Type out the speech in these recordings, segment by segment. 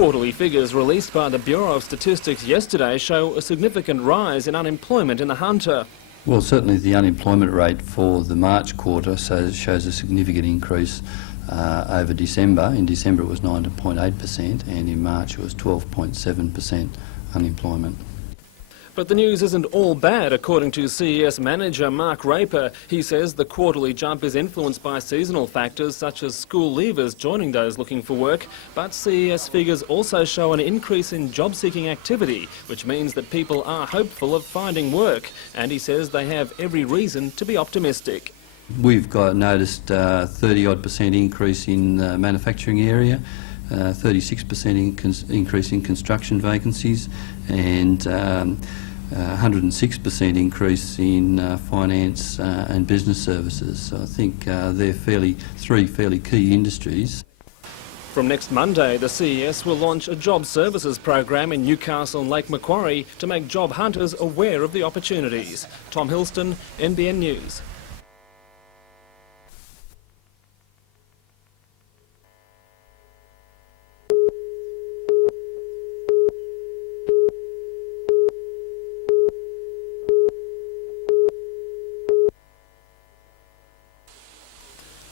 Quarterly figures released by the Bureau of Statistics yesterday show a significant rise in unemployment in the Hunter. Well, certainly the unemployment rate for the March quarter shows a significant increase over December. In December it was 9.8% and in March it was 12.7% unemployment. But the news isn't all bad, according to CES manager Mark Raper. He says the quarterly jump is influenced by seasonal factors such as school leavers joining those looking for work, but CES figures also show an increase in job-seeking activity, which means that people are hopeful of finding work, and he says they have every reason to be optimistic. We've noticed 30-odd% increase in the manufacturing area, 36% increase in construction vacancies, and 106% increase in finance and business services. So I think they're three fairly key industries. From next Monday, the CES will launch a job services program in Newcastle and Lake Macquarie to make job hunters aware of the opportunities. Tom Hilston, NBN News.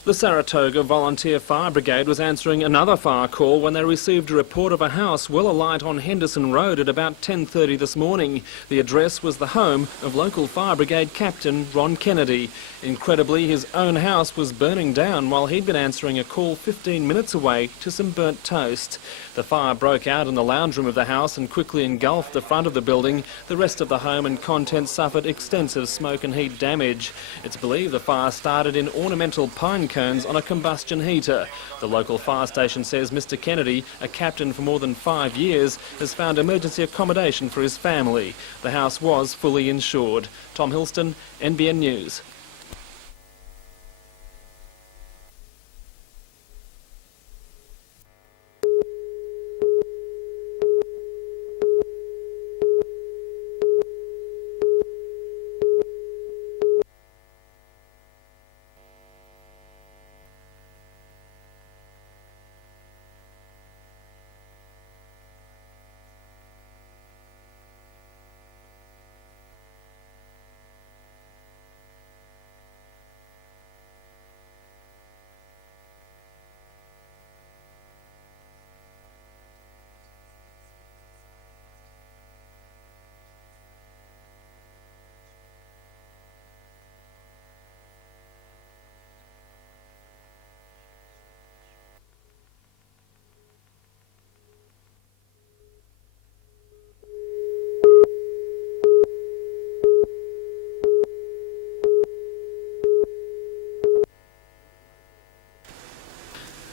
The Saratoga Volunteer Fire Brigade was answering another fire call when they received a report of a house well alight on Henderson Road at about 10:30 this morning. The address was the home of local fire brigade captain Ron Kennedy. Incredibly, his own house was burning down while he'd been answering a call 15 minutes away to some burnt toast. The fire broke out in the lounge room of the house and quickly engulfed the front of the building. The rest of the home and contents suffered extensive smoke and heat damage. It's believed the fire started in ornamental pine cones on a combustion heater. The local fire station says Mr Kennedy, a captain for more than 5 years, has found emergency accommodation for his family. The house was fully insured. Tom Hilston, NBN News.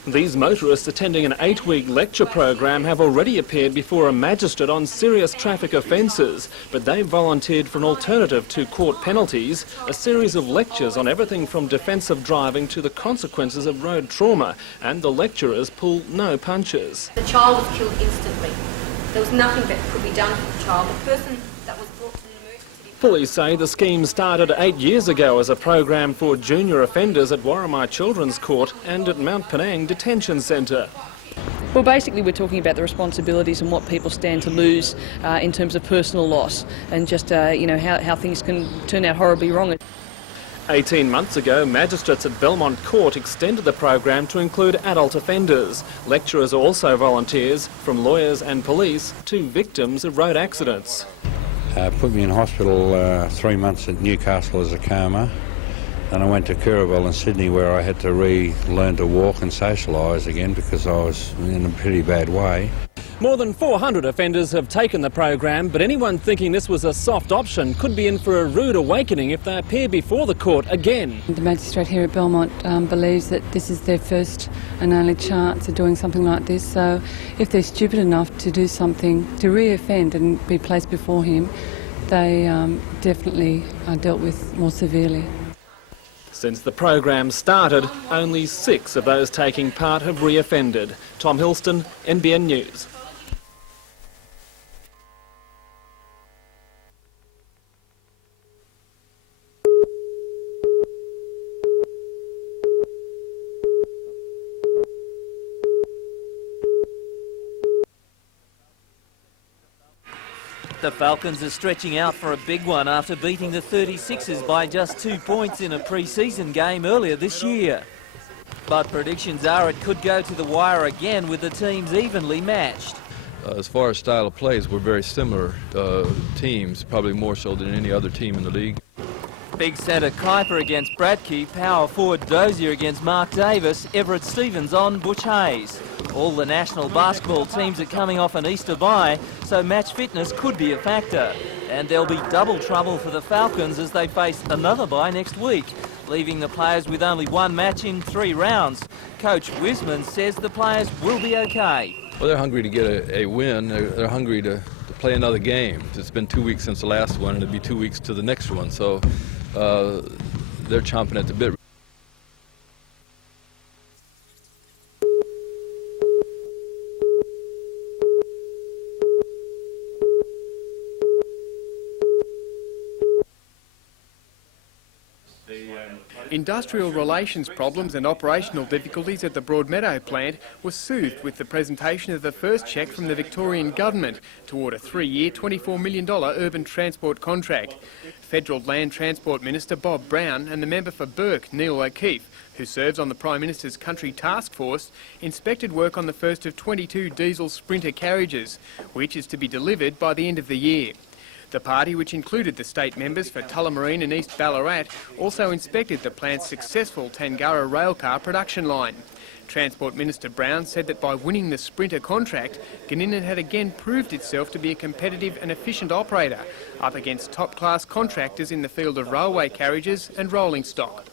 These motorists attending an 8-week lecture program have already appeared before a magistrate on serious traffic offences, but they've volunteered for an alternative to court penalties, a series of lectures on everything from defensive driving to the consequences of road trauma, and the lecturers pull no punches. The child was killed instantly. There was nothing that could be done for the child. The person that was brought to the emergency... Police say the scheme started 8 years ago as a program for junior offenders at Warramai Children's Court and at Mount Penang Detention Centre. Well, basically we're talking about the responsibilities and what people stand to lose in terms of personal loss and just, how things can turn out horribly wrong. 18 months ago, magistrates at Belmont Court extended the program to include adult offenders. Lecturers are also volunteers, from lawyers and police to victims of road accidents. Put me in hospital 3 months at Newcastle as a coma. Then I went to Currawell in Sydney where I had to relearn to walk and socialise again because I was in a pretty bad way. More than 400 offenders have taken the program, but anyone thinking this was a soft option could be in for a rude awakening if they appear before the court again. The magistrate here at Belmont believes that this is their first and only chance of doing something like this, so if they're stupid enough to do something, to re-offend and be placed before him, they definitely are dealt with more severely. Since the program started, only 6 of those taking part have re-offended. Tom Hilston, NBN News. The Falcons are stretching out for a big one after beating the 36ers by just 2 points in a pre-season game earlier this year. But predictions are it could go to the wire again with the teams evenly matched. As far as style of plays, we're very similar teams, probably more so than any other team in the league. Big centre Kuiper against Bradkey, power forward Dozier against Mark Davis, Everett Stevens on Butch Hayes. All the national basketball teams are coming off an Easter bye, so match fitness could be a factor. And there'll be double trouble for the Falcons as they face another bye next week, leaving the players with only one match in 3 rounds. Coach Wiseman says the players will be okay. Well, they're hungry to get a win. They're hungry to play another game. It's been 2 weeks since the last one, and it'll be 2 weeks to the next one. So they're chomping at the bit. Industrial relations problems and operational difficulties at the Broadmeadow plant were soothed with the presentation of the first cheque from the Victorian Government toward a 3-year $24 million urban transport contract. Federal Land Transport Minister Bob Brown and the member for Burke, Neil O'Keefe, who serves on the Prime Minister's Country Task Force, inspected work on the first of 22 diesel Sprinter carriages, which is to be delivered by the end of the year. The party, which included the state members for Tullamarine and East Ballarat, also inspected the plant's successful Tangara railcar production line. Transport Minister Brown said that by winning the Sprinter contract, Gunninan had again proved itself to be a competitive and efficient operator, up against top-class contractors in the field of railway carriages and rolling stock.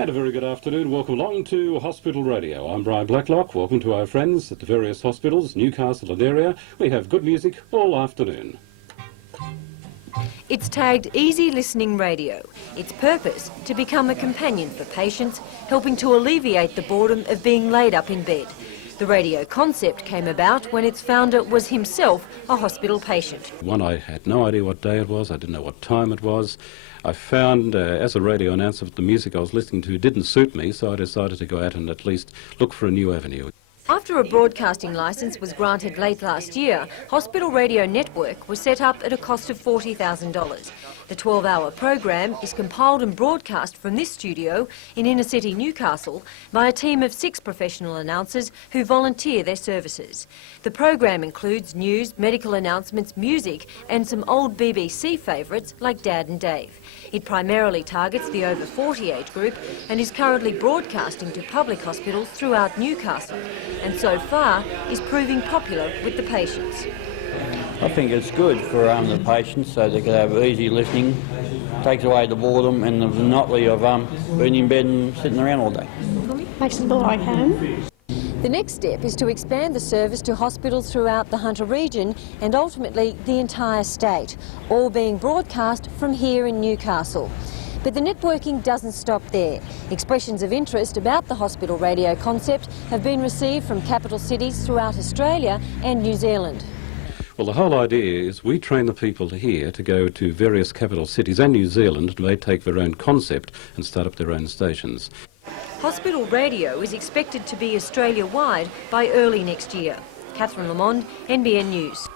And a very good afternoon. Welcome along to Hospital Radio. I'm Brian Blacklock. Welcome to our friends at the various hospitals, Newcastle and area. We have good music all afternoon. It's tagged Easy Listening Radio. Its purpose, to become a companion for patients, helping to alleviate the boredom of being laid up in bed. The radio concept came about when its founder was himself a hospital patient. I had no idea what day it was. I didn't know what time it was. I found, as a radio announcer, that the music I was listening to didn't suit me, so I decided to go out and at least look for a new avenue. After a broadcasting licence was granted late last year, Hospital Radio Network was set up at a cost of $40,000. The 12-hour program is compiled and broadcast from this studio in inner-city Newcastle by a team of 6 professional announcers who volunteer their services. The program includes news, medical announcements, music and some old BBC favourites like Dad and Dave. It primarily targets the over 40 age group and is currently broadcasting to public hospitals throughout Newcastle, and so far is proving popular with the patients. I think it's good for the patients so they can have easy listening, takes away the boredom and the monotony of being in bed and sitting around all day. Makes them feel like home. The next step is to expand the service to hospitals throughout the Hunter region and ultimately the entire state, all being broadcast from here in Newcastle. But the networking doesn't stop there. Expressions of interest about the hospital radio concept have been received from capital cities throughout Australia and New Zealand. Well, the whole idea is we train the people here to go to various capital cities and New Zealand, and they take their own concept and start up their own stations. Hospital radio is expected to be Australia-wide by early next year. Catherine Lamond, NBN News.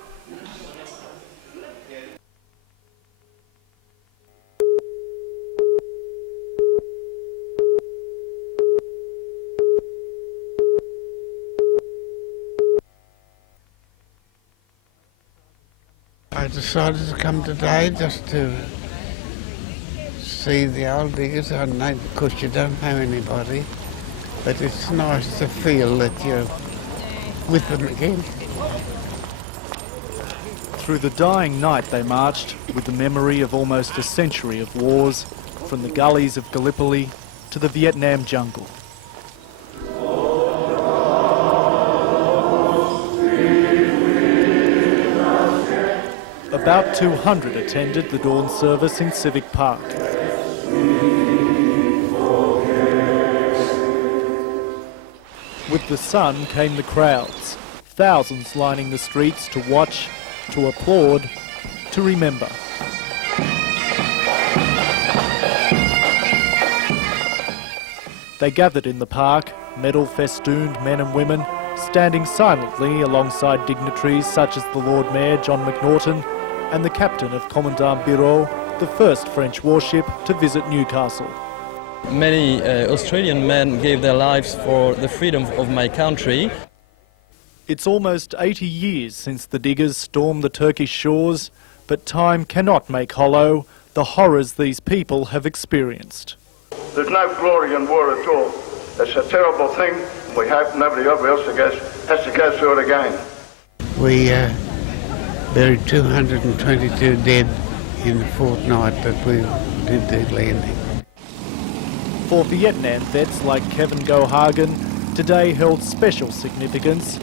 I decided to come today just to see the old diggers. I know, of course, you don't know anybody, but it's nice to feel that you're with them again. Through the dying night they marched with the memory of almost a century of wars, from the gullies of Gallipoli to the Vietnam jungle. About 200 attended the dawn service in Civic Park. With the sun came the crowds, thousands lining the streets to watch, to applaud to remember. They gathered in the park, medal-festooned men and women, standing silently alongside dignitaries such as the Lord Mayor John McNaughton and the captain of Commandant Bureau, the first French warship to visit Newcastle. Many Australian men gave their lives for the freedom of my country. It's almost 80 years since the diggers stormed the Turkish shores, but time cannot make hollow the horrors these people have experienced. There's no glory in war at all. It's a terrible thing. We hope nobody else has to go through it again. We buried 222 dead in the fortnight that we did the landing. For Vietnam vets like Kevin Gohagen, today held special significance.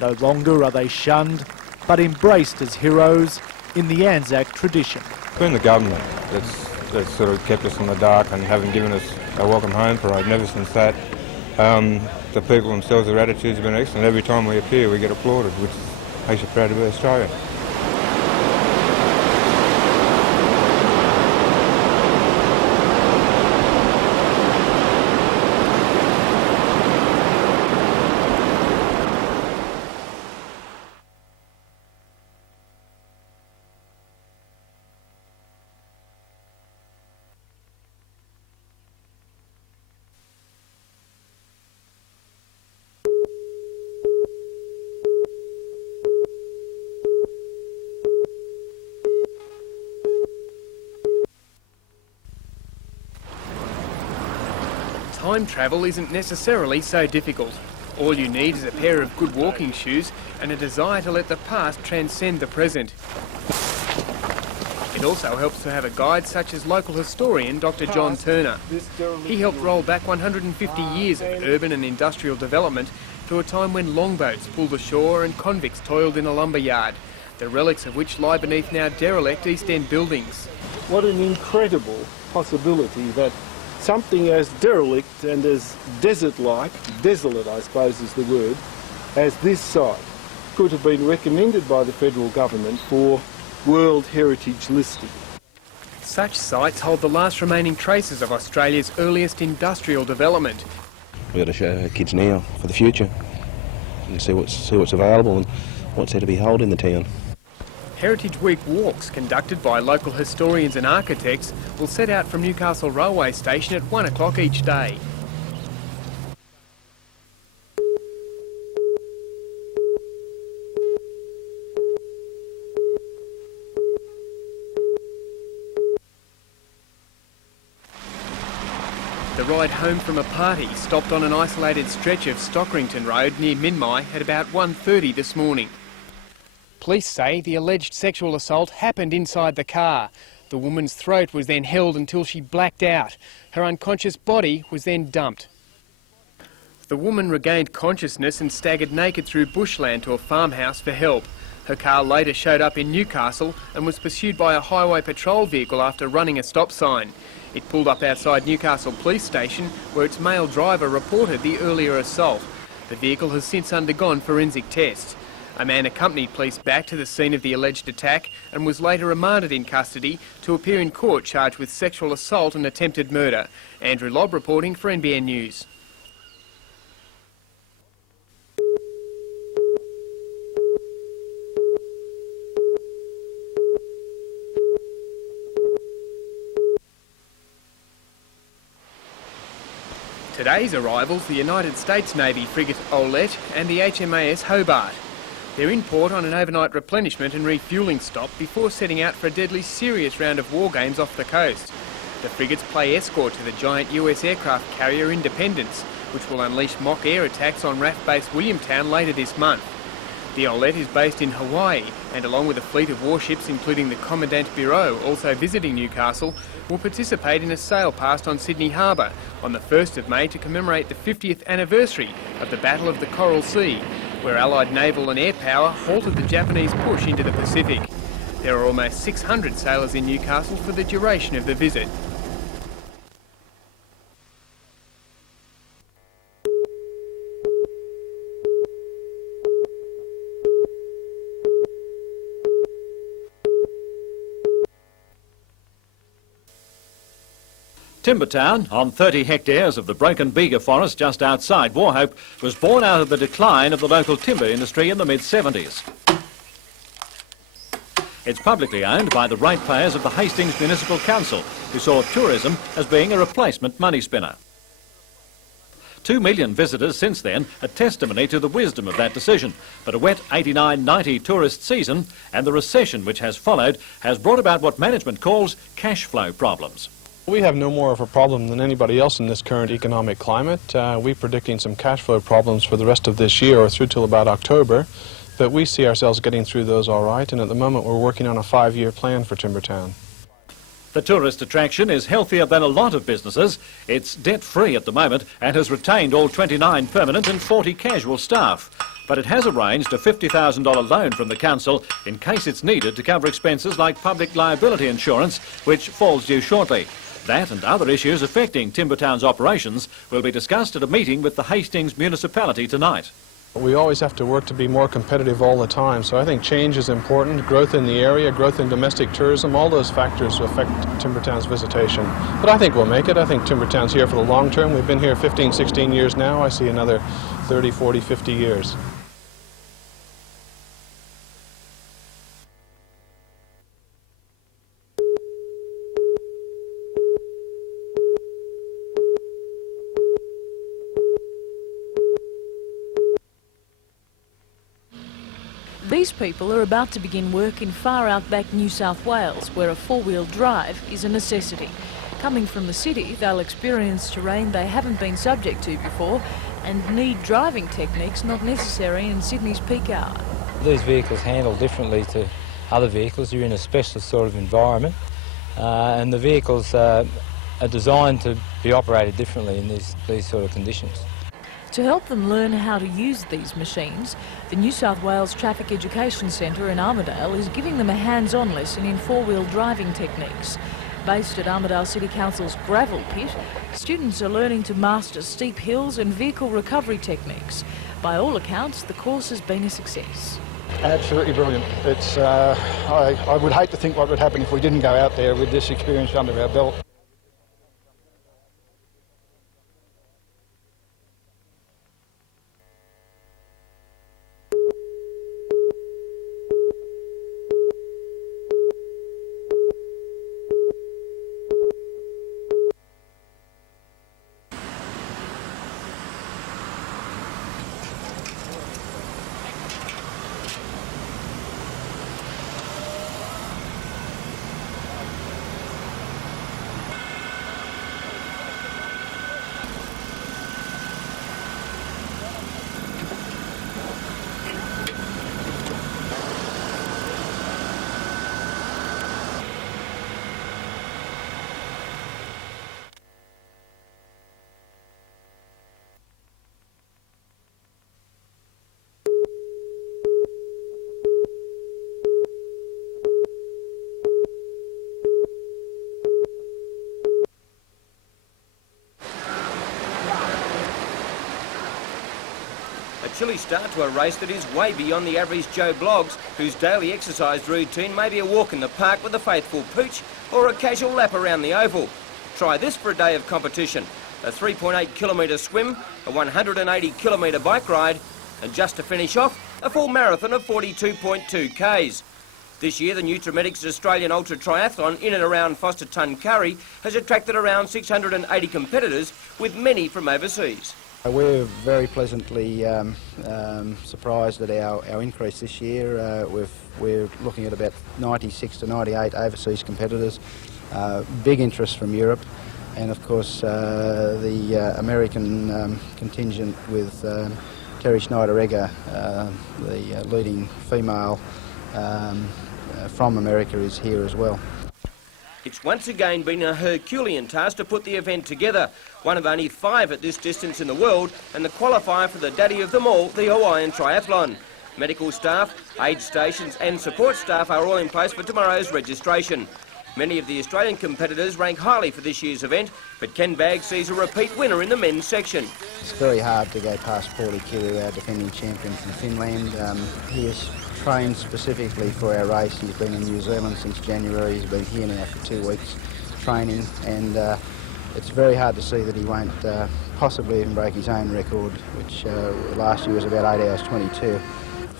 No longer are they shunned, but embraced as heroes in the Anzac tradition. It's been the government that's sort of kept us in the dark and haven't given us a welcome home parade. And ever since that, the people themselves, their attitudes have been excellent. Every time we appear, we get applauded, which makes you proud to be Australian. Time travel isn't necessarily so difficult. All you need is a pair of good walking shoes and a desire to let the past transcend the present. It also helps to have a guide such as local historian Dr. John Turner. He helped roll back 150 years of urban and industrial development to a time when longboats pulled ashore and convicts toiled in a lumber yard, the relics of which lie beneath now derelict East End buildings. What an incredible possibility that something as derelict and as desert-like, desolate I suppose is the word, as this site could have been recommended by the federal government for World Heritage listing. Such sites hold the last remaining traces of Australia's earliest industrial development. We've got to show our kids now for the future and see what's available and what's there to be held in the town. Heritage Week walks conducted by local historians and architects will set out from Newcastle Railway Station at 1 o'clock each day. The ride home from a party stopped on an isolated stretch of Stockrington Road near Minmi at about 1:30 this morning. Police say the alleged sexual assault happened inside the car. The woman's throat was then held until she blacked out. Her unconscious body was then dumped. The woman regained consciousness and staggered naked through bushland to a farmhouse for help. Her car later showed up in Newcastle and was pursued by a highway patrol vehicle after running a stop sign. It pulled up outside Newcastle Police Station where its male driver reported the earlier assault. The vehicle has since undergone forensic tests. A man accompanied police back to the scene of the alleged attack and was later remanded in custody to appear in court charged with sexual assault and attempted murder. Andrew Lobb reporting for NBN News. Today's arrivals, the United States Navy frigate Olette and the HMAS Hobart. They're in port on an overnight replenishment and refuelling stop before setting out for a deadly serious round of war games off the coast. The frigates play escort to the giant US aircraft carrier Independence, which will unleash mock air attacks on RAF base Williamtown later this month. The Olette is based in Hawaii and along with a fleet of warships including the Commandant Bureau also visiting Newcastle will participate in a sail past on Sydney Harbour on the 1st of May to commemorate the 50th anniversary of the Battle of the Coral Sea, where Allied naval and air power halted the Japanese push into the Pacific. There are almost 600 sailors in Newcastle for the duration of the visit. Timbertown, on 30 hectares of the broken Bega forest just outside Wauchope, was born out of the decline of the local timber industry in the mid-70s. It's publicly owned by the ratepayers of the Hastings Municipal Council, who saw tourism as being a replacement money spinner. 2 million visitors since then, a testimony to the wisdom of that decision. But a wet 89-90 tourist season and the recession which has followed has brought about what management calls cash flow problems. We have no more of a problem than anybody else in this current economic climate. We're predicting some cash flow problems for the rest of this year or through till about October, but we see ourselves getting through those all right, and at the moment we're working on a 5-year plan for Timbertown. The tourist attraction is healthier than a lot of businesses. It's debt-free at the moment and has retained all 29 permanent and 40 casual staff. But it has arranged a $50,000 loan from the council in case it's needed to cover expenses like public liability insurance, which falls due shortly. That and other issues affecting Timbertown's operations will be discussed at a meeting with the Hastings municipality tonight. We always have to work to be more competitive all the time, so I think change is important. Growth in the area, growth in domestic tourism, all those factors affect Timbertown's visitation. But I think we'll make it. I think Timbertown's here for the long term. We've been here 15, 16 years now. I see another 30, 40, 50 years. These people are about to begin work in far outback New South Wales, where a four-wheel drive is a necessity. Coming from the city, they'll experience terrain they haven't been subject to before and need driving techniques not necessary in Sydney's peak hour. These vehicles handle differently to other vehicles. You're in a specialist sort of environment, and the vehicles are designed to be operated differently in these sort of conditions. To help them learn how to use these machines, the New South Wales Traffic Education Centre in Armidale is giving them a hands-on lesson in four-wheel driving techniques. Based at Armidale City Council's gravel pit, students are learning to master steep hills and vehicle recovery techniques. By all accounts, the course has been a success. Absolutely brilliant. It's, I would hate to think what would happen if we didn't go out there with this experience under our belt. A chilly start to a race that is way beyond the average Joe Bloggs, whose daily exercise routine may be a walk in the park with a faithful pooch or a casual lap around the oval. Try this for a day of competition: a 3.8 kilometre swim, a 180 kilometre bike ride, and just to finish off, a full marathon of 42.2 Ks. This year, the Nutrimetics Australian Ultra Triathlon in and around Foster-Tuncurry has attracted around 680 competitors, with many from overseas. We're very pleasantly surprised at our increase this year. We're looking at about 96 to 98 overseas competitors, big interest from Europe, and of course the American contingent with Terry Schneider-Egger, the leading female from America, is here as well. It's once again been a Herculean task to put the event together, one of only 5 at this distance in the world, and the qualifier for the daddy of them all, the Hawaiian Triathlon. Medical staff, aid stations and support staff are all in place for tomorrow's registration. Many of the Australian competitors rank highly for this year's event, but Ken Baggs sees a repeat winner in the men's section. It's very hard to go past Paulie Kiru, our defending champion from Finland. He has trained specifically for our race. He's been in New Zealand since January. He's been here now for 2 weeks training, and it's very hard to see that he won't possibly even break his own record, which last year was about 8 hours 22.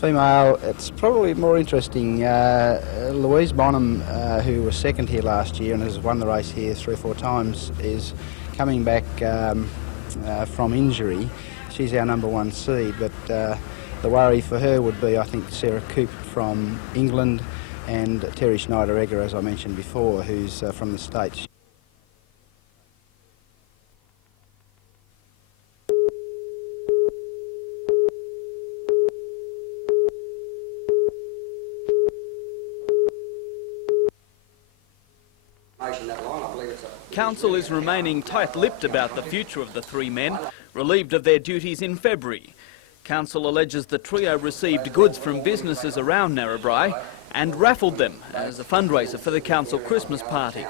Female, it's probably more interesting. Louise Bonham, who was second here last year and has won the race here 3 or 4 times, is coming back from injury. She's our #1 seed, but the worry for her would be, I think, Sarah Coop from England and Terry Schneider-Egger, as I mentioned before, who's from the States. Council is remaining tight-lipped about the future of the 3 men, relieved of their duties in February. Council alleges the trio received goods from businesses around Narrabri and raffled them as a fundraiser for the council Christmas party.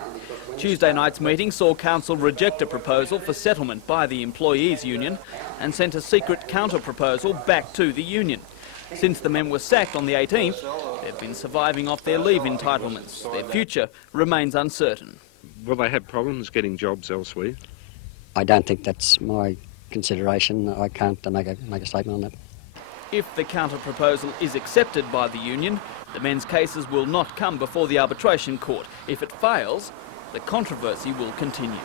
Tuesday night's meeting saw council reject a proposal for settlement by the employees' union and sent a secret counter-proposal back to the union. Since the men were sacked on the 18th, they've been surviving off their leave entitlements. Their future remains uncertain. Will they have problems getting jobs elsewhere? I don't think that's my consideration. I can't make a statement on that. If the counter-proposal is accepted by the union, the men's cases will not come before the arbitration court. If it fails, the controversy will continue.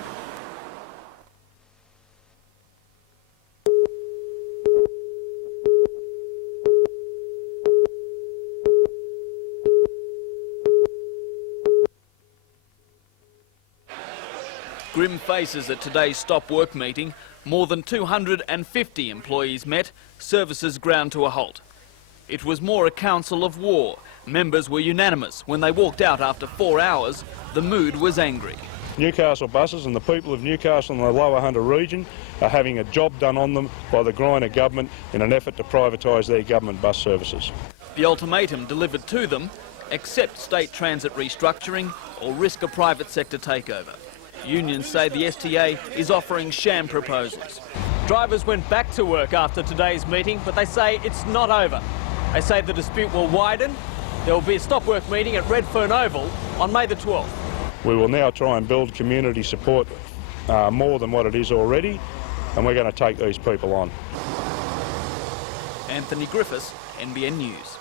Grim faces at today's stop work meeting. More than 250 employees met, services ground to a halt. It was more a council of war. Members were unanimous. When they walked out after 4 hours, the mood was angry. Newcastle buses and the people of Newcastle and the Lower Hunter region are having a job done on them by the Greiner government in an effort to privatise their government bus services. The ultimatum delivered to them: accept state transit restructuring or risk a private sector takeover. Unions say the STA is offering sham proposals. Drivers went back to work after today's meeting, but they say it's not over. They say the dispute will widen. There will be a stop work meeting at Redfern Oval on May the 12th. We will now try and build community support more than what it is already, and we're going to take these people on. Anthony Griffiths, NBN News.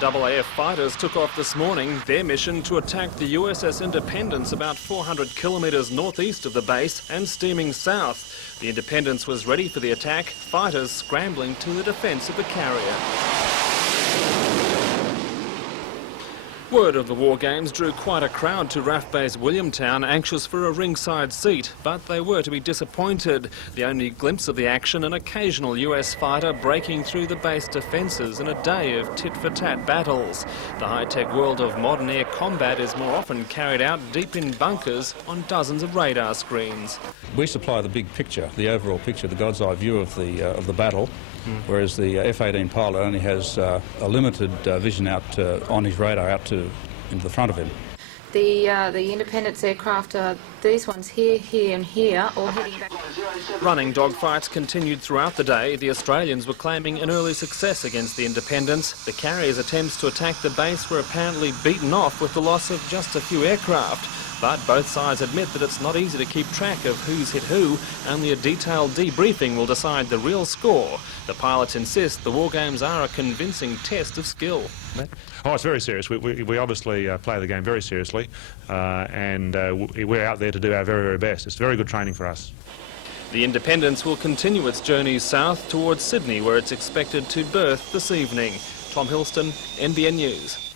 RAAF fighters took off this morning, their mission to attack the USS Independence about 400 kilometres northeast of the base and steaming south. The Independence was ready for the attack, fighters scrambling to the defence of the carrier. Word of the war games drew quite a crowd to RAF Base Williamtown, anxious for a ringside seat, but they were to be disappointed. The only glimpse of the action, an occasional US fighter breaking through the base defences in a day of tit-for-tat battles. The high-tech world of modern air combat is more often carried out deep in bunkers on dozens of radar screens. We supply the big picture, the overall picture, the God's eye view of the battle. Whereas the F-18 pilot only has a limited vision out on his radar out into the front of him. The Independence aircraft are these ones here, here and here, all heading back. Running dogfights continued throughout the day. The Australians were claiming an early success against the Independence. The carrier's attempts to attack the base were apparently beaten off with the loss of just a few aircraft. But both sides admit that it's not easy to keep track of who's hit who. Only a detailed debriefing will decide the real score. The pilots insist the war games are a convincing test of skill. Oh, it's very serious. We obviously play the game very seriously, and we're out there to do our very, very best. It's very good training for us. The Independence will continue its journey south towards Sydney, where it's expected to berth this evening. Tom Hilston, NBN News.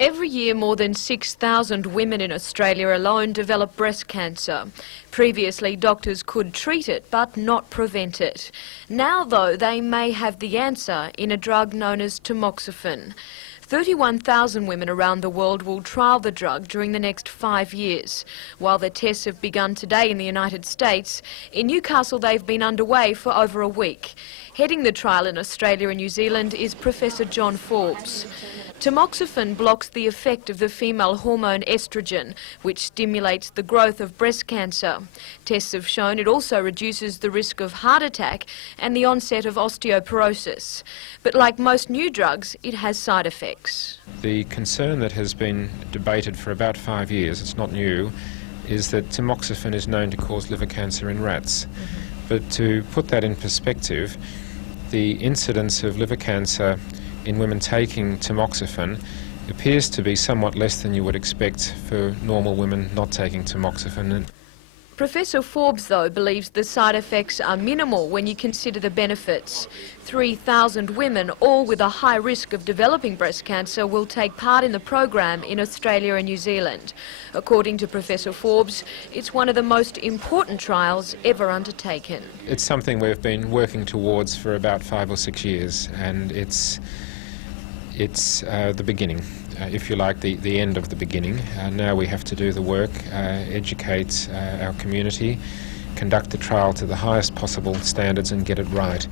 Every year, more than 6,000 women in Australia alone develop breast cancer. Previously, doctors could treat it but not prevent it. Now, though, they may have the answer in a drug known as tamoxifen. 31,000 women around the world will trial the drug during the next 5 years. While the tests have begun today in the United States, in Newcastle they've been underway for over a week. Heading the trial in Australia and New Zealand is Professor John Forbes. Tamoxifen blocks the effect of the female hormone estrogen, which stimulates the growth of breast cancer. Tests have shown it also reduces the risk of heart attack and the onset of osteoporosis. But like most new drugs, it has side effects. The concern that has been debated for about 5 years, it's not new, is that tamoxifen is known to cause liver cancer in rats. But to put that in perspective, the incidence of liver cancer in women taking tamoxifen appears to be somewhat less than you would expect for normal women not taking tamoxifen. Professor Forbes, though, believes the side effects are minimal when you consider the benefits. 3,000 women, all with a high risk of developing breast cancer, will take part in the program in Australia and New Zealand. According to Professor Forbes, it's one of the most important trials ever undertaken. It's something we've been working towards for about 5 or 6 years, and it's the beginning, if you like, the end of the beginning. Now we have to do the work, educate our community, conduct the trial to the highest possible standards and get it right.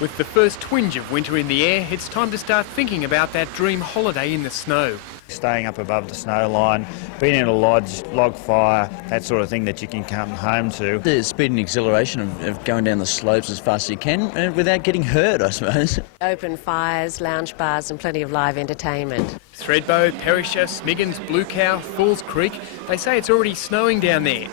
With the first twinge of winter in the air, it's time to start thinking about that dream holiday in the snow. Staying up above the snow line, being in a lodge, log fire, that sort of thing that you can come home to. The speed and exhilaration of going down the slopes as fast as you can without getting hurt, I suppose. Open fires, lounge bars and plenty of live entertainment. Thredbo, Perisher, Smiggins, Blue Cow, Falls Creek, they say it's already snowing down there.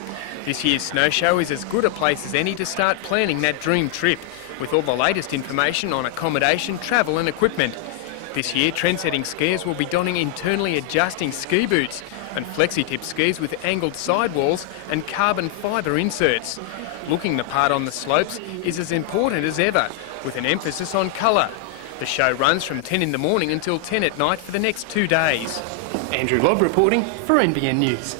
This year's snow show is as good a place as any to start planning that dream trip, with all the latest information on accommodation, travel and equipment. This year, trend-setting skiers will be donning internally adjusting ski boots and flexi-tip skis with angled sidewalls and carbon fibre inserts. Looking the part on the slopes is as important as ever, with an emphasis on colour. The show runs from 10 in the morning until 10 at night for the next 2 days. Andrew Lobb reporting for NBN News.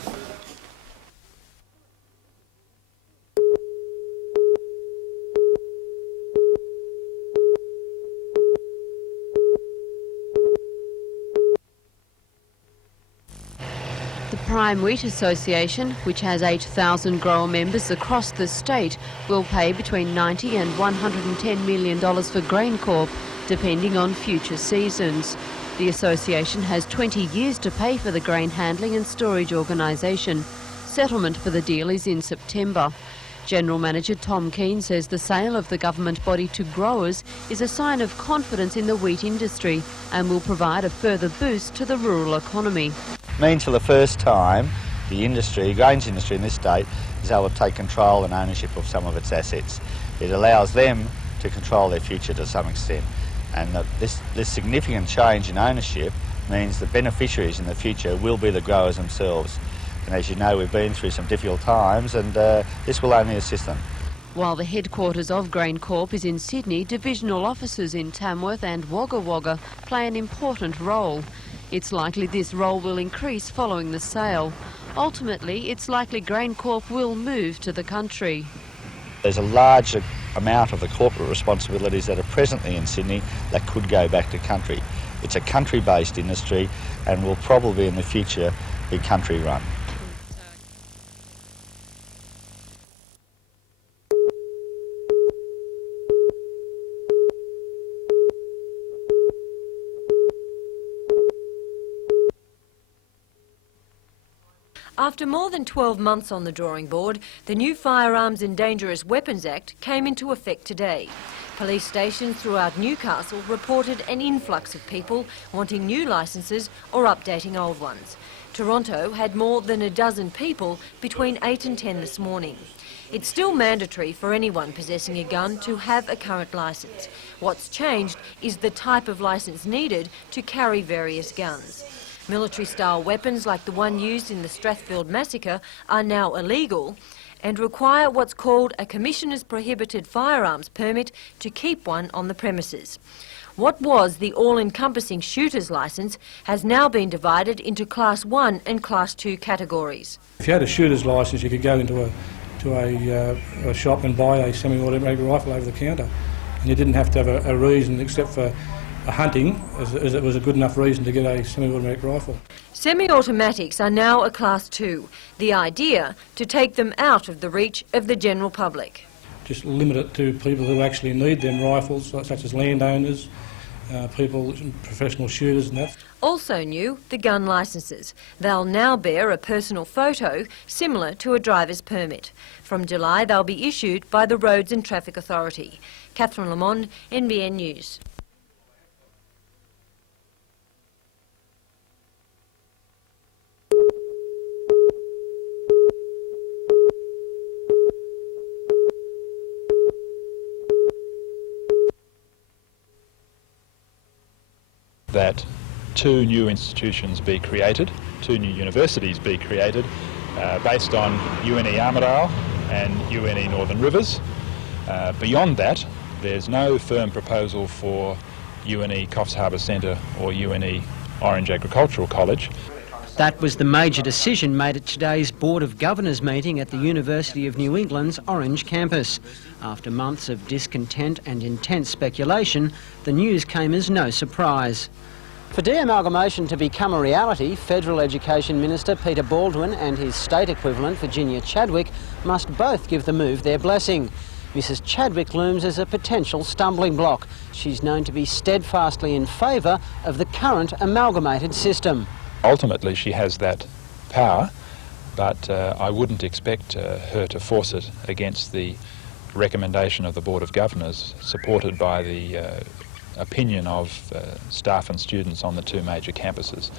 The Prime Wheat Association, which has 8,000 grower members across the state, will pay between $90 and $110 million for GrainCorp, depending on future seasons. The association has 20 years to pay for the grain handling and storage organisation. Settlement for the deal is in September. General Manager Tom Keane says the sale of the government body to growers is a sign of confidence in the wheat industry and will provide a further boost to the rural economy. Means for the first time the industry, grains industry in this state, is able to take control and ownership of some of its assets. It allows them to control their future to some extent, and this significant change in ownership means the beneficiaries in the future will be the growers themselves. And as you know, we've been through some difficult times, and this will only assist them. While the headquarters of GrainCorp is in Sydney, divisional offices in Tamworth and Wagga Wagga play an important role. It's likely this role will increase following the sale. Ultimately, it's likely GrainCorp will move to the country. There's a large amount of the corporate responsibilities that are presently in Sydney that could go back to country. It's a country-based industry and will probably in the future be country-run. After more than 12 months on the drawing board, the new Firearms and Dangerous Weapons Act came into effect today. Police stations throughout Newcastle reported an influx of people wanting new licences or updating old ones. Toronto had more than a dozen people between 8 and 10 this morning. It's still mandatory for anyone possessing a gun to have a current licence. What's changed is the type of licence needed to carry various guns. Military-style weapons like the one used in the Strathfield massacre are now illegal and require what's called a Commissioner's Prohibited Firearms permit to keep one on the premises. What was the all-encompassing shooter's licence has now been divided into Class 1 and Class 2 categories. If you had a shooter's licence, you could go into a shop and buy a semi-automatic rifle over the counter, and you didn't have to have a reason except for hunting, as it was a good enough reason to get a semi-automatic rifle. Semi-automatics are now a Class 2. The idea to take them out of the reach of the general public. Just limit it to people who actually need them rifles, such as landowners, people, professional shooters and that. Also new, the gun licences. They'll now bear a personal photo similar to a driver's permit. From July they'll be issued by the Roads and Traffic Authority. Catherine Lamond, NBN News. That 2 new institutions be created, 2 new universities be created based on UNE Armidale and UNE Northern Rivers. Beyond that, there's no firm proposal for UNE Coffs Harbour Centre or UNE Orange Agricultural College. That was the major decision made at today's Board of Governors meeting at the University of New England's Orange campus. After months of discontent and intense speculation, the news came as no surprise. For de-amalgamation to become a reality, Federal Education Minister Peter Baldwin and his state equivalent Virginia Chadwick must both give the move their blessing. Mrs Chadwick looms as a potential stumbling block. She's known to be steadfastly in favour of the current amalgamated system. Ultimately she has that power, but I wouldn't expect her to force it against the recommendation of the Board of Governors, supported by the opinion of staff and students on the 2 major campuses.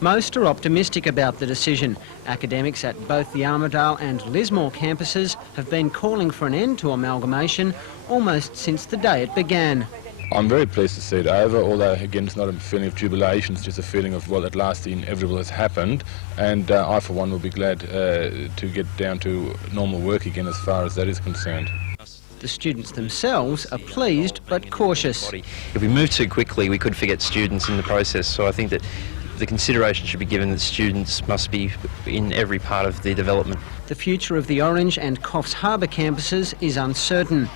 Most are optimistic about the decision. Academics at both the Armidale and Lismore campuses have been calling for an end to amalgamation almost since the day it began. I'm very pleased to see it over, although again it's not a feeling of jubilation, it's just a feeling of, well, at last the inevitable has happened, and I for one will be glad to get down to normal work again as far as that is concerned. The students themselves are pleased but cautious. If we move too quickly, we could forget students in the process, so I think that the consideration should be given that students must be in every part of the development. The future of the Orange and Coffs Harbour campuses is uncertain.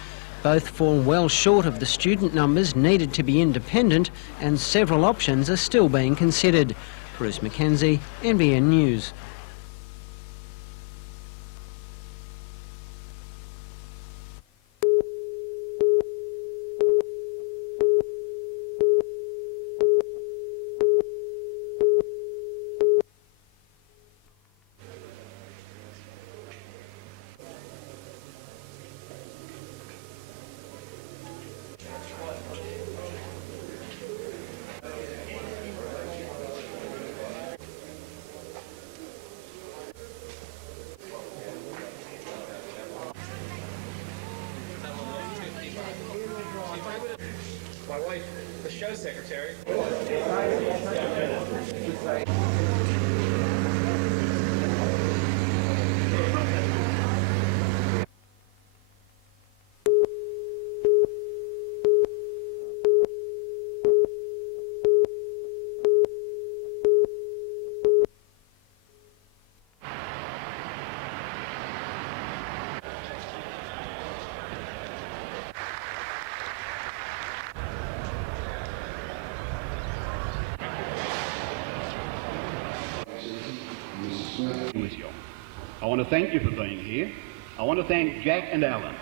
Both fall well short of the student numbers needed to be independent, and several options are still being considered. Bruce Mackenzie, NBN News. My wife, the show secretary. I want to thank you for being here. I want to thank Jack and Alan